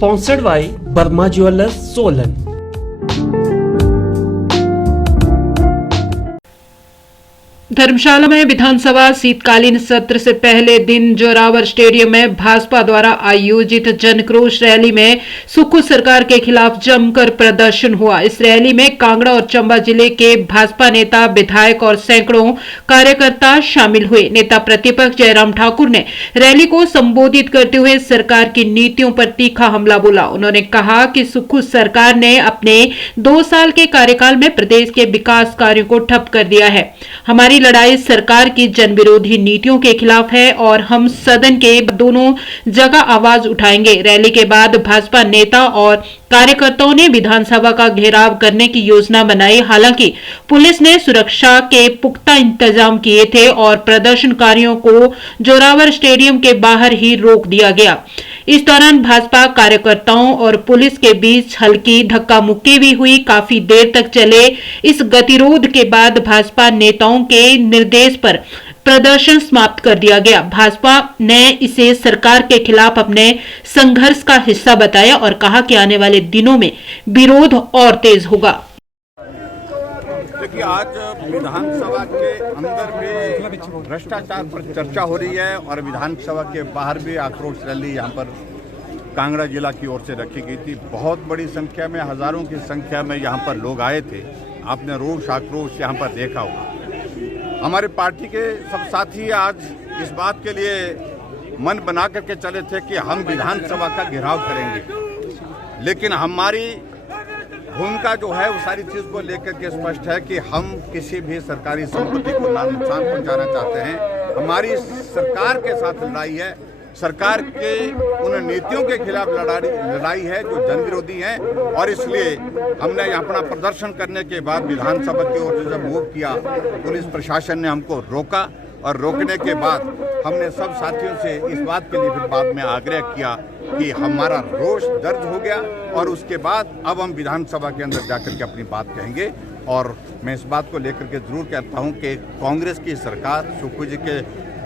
Sponsored by Burma Jewelers, Solan. धर्मशाला में विधानसभा शीतकालीन सत्र से पहले दिन जोरावर स्टेडियम में भाजपा द्वारा आयोजित जनक्रोश रैली में सुक्खू सरकार के खिलाफ जमकर प्रदर्शन हुआ। इस रैली में कांगड़ा और चंबा जिले के भाजपा नेता, विधायक और सैकड़ों कार्यकर्ता शामिल हुए। नेता प्रतिपक्ष जयराम ठाकुर ने रैली को संबोधित करते हुए सरकार की नीतियों पर तीखा हमला बोला। उन्होंने कहा कि सुक्खू सरकार ने अपने 2 साल के कार्यकाल में प्रदेश के विकास कार्यों को ठप कर दिया है। हमारी लड़ाई सरकार की जनविरोधी नीतियों के खिलाफ है और हम सदन के दोनों जगह आवाज उठाएंगे। रैली के बाद भाजपा नेता और कार्यकर्ताओं ने विधानसभा का घेराव करने की योजना बनाई। हालांकि पुलिस ने सुरक्षा के पुख्ता इंतजाम किए थे और प्रदर्शनकारियों को जोरावर स्टेडियम के बाहर ही रोक दिया गया। इस दौरान भाजपा कार्यकर्ताओं और पुलिस के बीच हल्की धक्का मुक्की भी हुई। काफी देर तक चले इस गतिरोध के बाद भाजपा नेताओं के निर्देश पर प्रदर्शन समाप्त कर दिया गया। भाजपा ने इसे सरकार के खिलाफ अपने संघर्ष का हिस्सा बताया और कहा कि आने वाले दिनों में विरोध और तेज होगा। देखिए, आज विधानसभा के अंदर भी भ्रष्टाचार पर चर्चा हो रही है और विधानसभा के बाहर भी आक्रोश रैली यहाँ पर कांगड़ा जिला की ओर से रखी गई थी। बहुत बड़ी संख्या में, हजारों की संख्या में यहाँ पर लोग आए थे। आपने रोष आक्रोश यहाँ पर देखा होगा। हमारे पार्टी के सब साथी आज इस बात के लिए मन बना करके चले थे कि हम विधानसभा का घेराव करेंगे, लेकिन हमारी भूमिका जो है वो सारी चीज को लेकर के स्पष्ट है कि हम किसी भी सरकारी संपत्ति को ना नुकसान पहुंचाना चाहते हैं। हमारी सरकार के साथ लड़ाई है, सरकार के उन नीतियों के खिलाफ लड़ाई है जो जनविरोधी हैं, और इसलिए हमने अपना प्रदर्शन करने के बाद विधानसभा की ओर से जब मूव किया, पुलिस प्रशासन ने हमको रोका और रोकने के बाद हमने सब साथियों से इस बात के लिए फिर बाद में आग्रह किया कि हमारा रोष दर्ज हो गया और उसके बाद अब हम विधानसभा के अंदर जाकर के अपनी बात कहेंगे। और मैं इस बात को लेकर के जरूर कहता हूं कि कांग्रेस की सरकार, सुक्खू जी के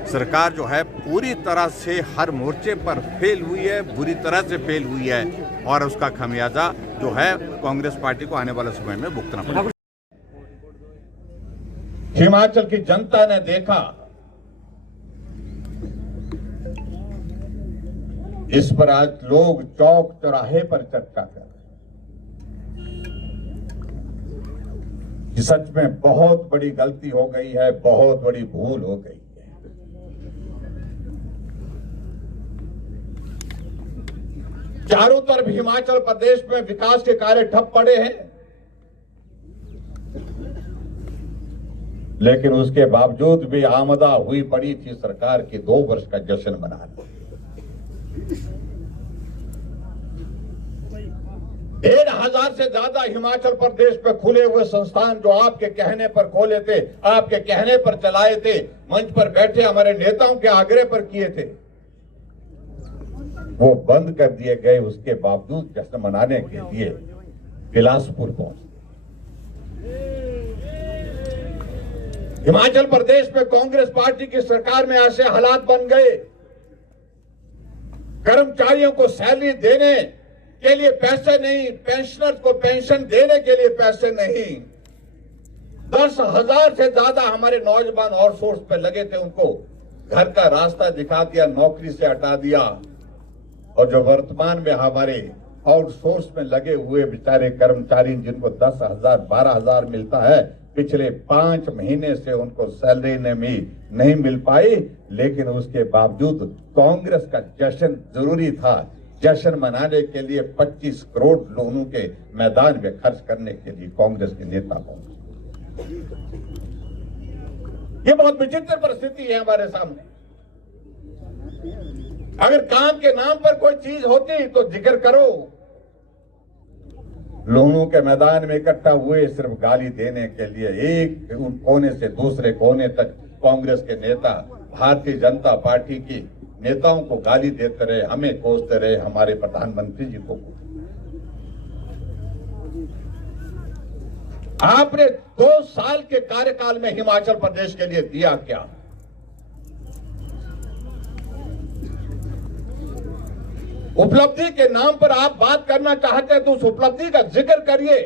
सरकार जो है पूरी तरह से हर मोर्चे पर फेल हुई है, बुरी तरह से फेल हुई है, और उसका खमियाजा जो है कांग्रेस पार्टी को आने वाले समय में भुगतना पड़ेगा। हिमाचल की जनता ने देखा, इस पर आज लोग चौक चौराहे पर चर्चा कर रहे हैं कि सच में बहुत बड़ी गलती हो गई है, बहुत बड़ी भूल हो गई है। चारों तरफ हिमाचल प्रदेश में विकास के कार्य ठप पड़े हैं, लेकिन उसके बावजूद भी आमदा हुई पड़ी थी सरकार की 2 वर्ष का जश्न मनाने। 1,500 से ज्यादा हिमाचल प्रदेश में खुले हुए संस्थान जो आपके कहने पर खोले थे, आपके कहने पर चलाए थे, मंच पर बैठे हमारे नेताओं के आग्रह पर किए थे, वो बंद कर दिए गए। उसके बावजूद जश्न मनाने के लिए बिलासपुर पहुंचे। हिमाचल प्रदेश में कांग्रेस पार्टी की सरकार में ऐसे हालात बन गए, कर्मचारियों को सैलरी देने के लिए पैसे नहीं, पेंशनर्स को पेंशन देने के लिए पैसे नहीं। 10,000 से ज्यादा हमारे नौजवान आउटसोर्स पे लगे थे, उनको घर का रास्ता दिखा दिया, नौकरी से हटा दिया। और जो वर्तमान में हमारे आउटसोर्स में लगे हुए बेचारे कर्मचारी जिनको 10,000 12,000 मिलता है, पिछले 5 महीने से उनको सैलरी नहीं मिल पाई। लेकिन उसके बावजूद कांग्रेस का जश्न जरूरी था। जश्न मनाने के लिए 25 करोड़ लोगों के मैदान में खर्च करने के लिए कांग्रेस के नेता पहुंचे। ये बहुत विचित्र परिस्थिति है हमारे सामने। अगर काम के नाम पर कोई चीज होती तो जिक्र करो। लोगों के मैदान में इकट्ठा हुए सिर्फ गाली देने के लिए, एक कोने से दूसरे कोने तक कांग्रेस के नेता भारतीय जनता पार्टी की नेताओं को गाली देते रहे, हमें कोसते रहे, हमारे प्रधानमंत्री जी को। आपने 2 साल के कार्यकाल में हिमाचल प्रदेश के लिए दिया क्या? उपलब्धि के नाम पर आप बात करना चाहते हैं तो उस उपलब्धि का जिक्र करिए।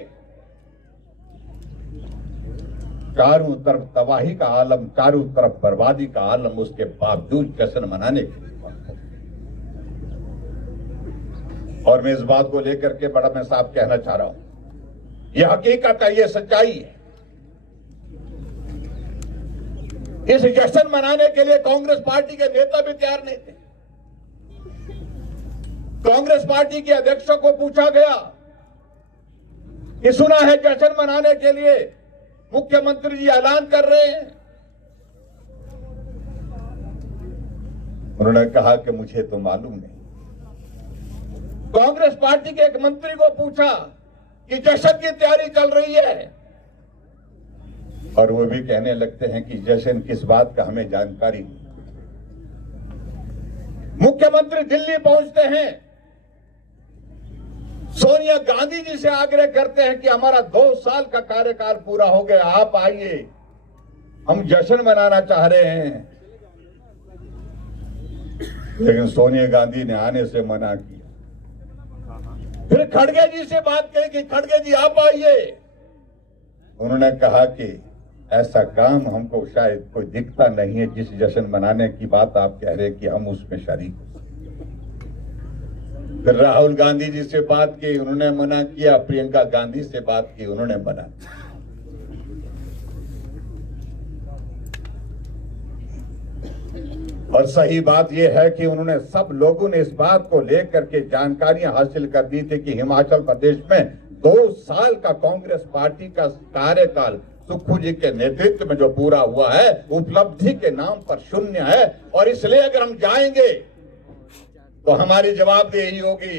चारों तरफ तबाही का आलम, चारों तरफ बर्बादी का आलम, उसके बावजूद जश्न मनाने के लिए। और मैं इस बात को लेकर के बड़ा मैं साफ कहना चाह रहा हूं, यह हकीकत है, यह सच्चाई है। इस जश्न मनाने के लिए कांग्रेस पार्टी के नेता भी तैयार नहीं थे। कांग्रेस पार्टी के अध्यक्षों को पूछा गया कि सुना है जश्न मनाने के लिए मुख्यमंत्री जी ऐलान कर रहे हैं। उन्होंने कहा कि मुझे तो मालूम नहीं। कांग्रेस पार्टी के एक मंत्री को पूछा कि जश्न की तैयारी चल रही है, और वो भी कहने लगते हैं कि जश्न किस बात का हमें जानकारी नहीं। मुख्यमंत्री दिल्ली पहुंचते हैं, सोनिया गांधी जी से आग्रह करते हैं कि हमारा 2 साल का कार्यकाल पूरा हो गया, आप आइए, हम जश्न मनाना चाह रहे हैं। लेकिन सोनिया गांधी ने आने से मना किया। फिर खड़गे जी से बात कही कि खड़गे जी आप आइए। उन्होंने कहा कि ऐसा काम हमको शायद कोई दिखता नहीं है, जिस जश्न मनाने की बात आप कह रहे हैं कि हम उसमें शरीक। फिर राहुल गांधी जी से बात की, उन्होंने मना किया। प्रियंका गांधी से बात की, उन्होंने मना किया। और सही बात यह है कि उन्होंने, सब लोगों ने इस बात को लेकर के जानकारियां हासिल कर दी थी कि हिमाचल प्रदेश में 2 साल का कांग्रेस पार्टी का कार्यकाल सुक्खू जी के नेतृत्व में जो पूरा हुआ है, उपलब्धि के नाम पर शून्य है। और इसलिए अगर हम जाएंगे तो हमारी जवाबदेही होगी